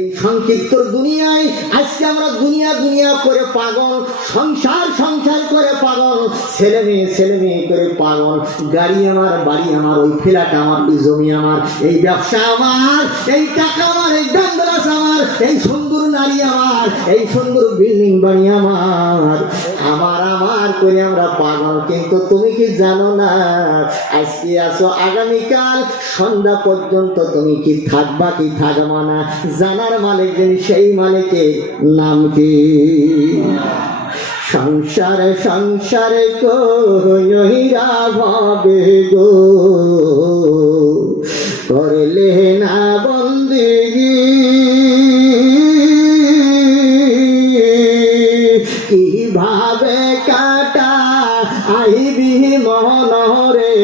এই সংক্ষিপ্ত দুনিয়ায় আজকে আমরা দুনিয়া দুনিয়া করে পাগল, সংসার সংসার করে পাগল, ছেলে মেয়ে করে পাগল, গাড়ি আমার, বাড়ি আমার, ওই ফ্ল্যাট আমার, ওই জমি আমার, এই ব্যবসা আমার, এই টাকা আমার, এই ডান্ডাস আমার, এই সুন্দর নারী আমার, এই সুন্দর বিল্ডিং বাড়ি আমার, আমার আমার করে আমরা পাগল। কিন্তু তুমি কি জানো না, আজকে আসো, আগামীকাল সন্ধ্যা পর্যন্ত তুমি কি থাকবা কি থাকবা না, জানার মালিক যিনি, সেই মালিকের নাম কি? সংসারে সংসারে কইরা ভাবে গো, করলে না বন্দেগি, কিভাবে কাটা আইবি মনরে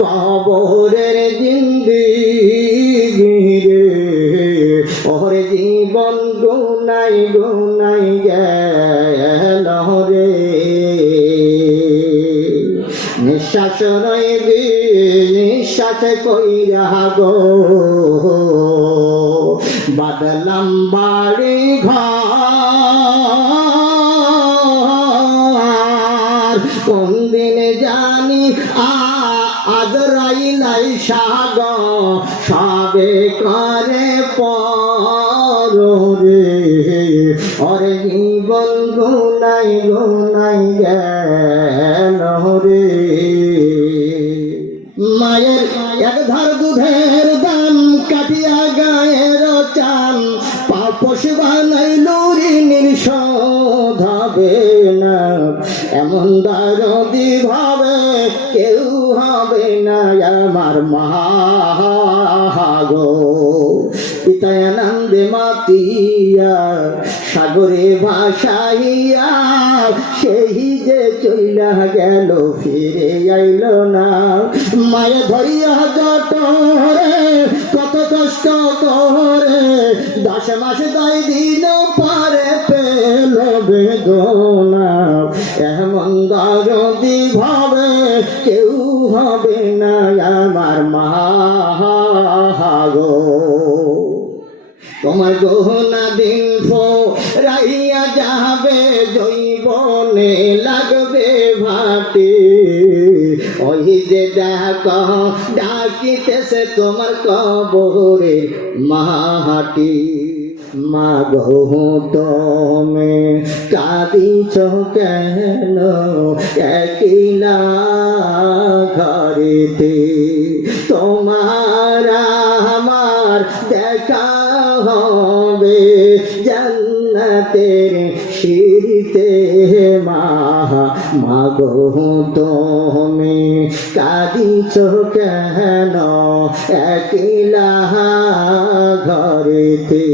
কবরের জিন্দেগি রে, ওরে জীবন গুনাই গুনাই গেল রে, নিঃশ্বাস রইবি নিঃশ্বাস কইরা গো, বাদলাম বাড়ি ঘর, কোন দিন জানি আজরাইলাই সাগ সবে করে পরে, ওরে জীবন গুনাই গুনাই গেল রে। মায়ের এক ধার দুধের দাম কাটিয়া গায়ের চান, পাপস বানাইল ঋণের শোধ হবে না, এমন দরদি ভাবে কেউ হবে না আমার মা গো। পিতায় আনন্দে মাতিয়া সাগরে ভাসাইয়া, সেই যে চইলা গেল ফিরে আইল না, মায়ে ধরিয়া জটরে কত কষ্ট করে, 10 মাস 10 দিন পরে পেল বেদনা, এমন দরদি ভাবে কেউ হবে না আমার মা গো। তোমার গহনা দিন রাইয়া যাবে, জৈবনে লাগবে ভাটি, ওই যে ডাকা ডাকিতেছে তোমার কবরে মাটি। মা গো তুমি কাঁদিছ কেন একলা ঘরেতে, তোমার আমার দেখা হবে জান্নাতের সিঁড়িতে, মা গো তুমি কাঁদিছ কেন একলা ঘরেতে।